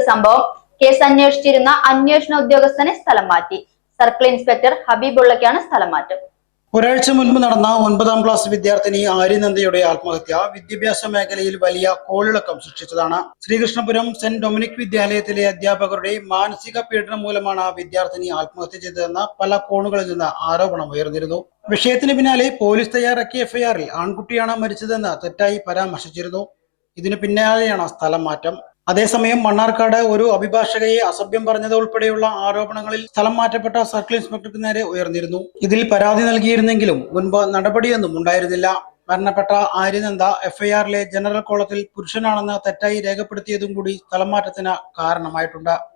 സംഭവം കേസ് അന്വേഷിച്ചിരുന്ന അന്വേഷണ ഉദ്യോഗസ്ഥനെ സ്ഥലം മാറ്റി. സർക്കിൾ ഇൻസ്പെക്ടർ ഹബീബുള്ളക്കാണ് സ്ഥലം മാറ്റം. ഒരാഴ്ച മുൻപ് നടന്ന ഒൻപതാം ക്ലാസ് വിദ്യാർത്ഥിനി ആര്യനന്ദയുടെ ആത്മഹത്യ വിദ്യാഭ്യാസ മേഖലയിൽ വലിയ കോളിളക്കം സൃഷ്ടിച്ചതാണ്. ശ്രീകൃഷ്ണപുരം സെന്റ് ഡൊമിനിക് വിദ്യാലയത്തിലെ അധ്യാപകരുടെ മാനസിക പീഡനം മൂലമാണ് വിദ്യാർത്ഥിനി ആത്മഹത്യ ചെയ്തതെന്ന പല കോണുകളിൽ നിന്ന് ആരോപണം ഉയർന്നിരുന്നു. വിഷയത്തിന് പിന്നാലെ പോലീസ് തയ്യാറാക്കിയ എഫ്ഐആറിൽ ആൺകുട്ടിയാണ് മരിച്ചതെന്ന് തെറ്റായി പരാമർശിച്ചിരുന്നു. ഇതിനു പിന്നാലെയാണ് സ്ഥലം മാറ്റം. അതേസമയം മണ്ണാർക്കാട് ഒരു അഭിഭാഷകയെ അസഭ്യം പറഞ്ഞത് ഉൾപ്പെടെയുള്ള ആരോപണങ്ങളിൽ സ്ഥലം മാറ്റപ്പെട്ട സർക്കിൾ ഇൻസ്പെക്ടർക്ക് നേരെ ഉയർന്നിരുന്നു. ഇതിൽ പരാതി നൽകിയിരുന്നെങ്കിലും മുൻപ് നടപടിയൊന്നും ഉണ്ടായിരുന്നില്ല. മരണപ്പെട്ട ആര്യനന്ദ എഫ്ഐആറിലെ ജനറൽ കോളത്തിൽ പുരുഷനാണെന്ന് തെറ്റായി രേഖപ്പെടുത്തിയതും കൂടി സ്ഥലം മാറ്റത്തിന് കാരണമായിട്ടുണ്ട്.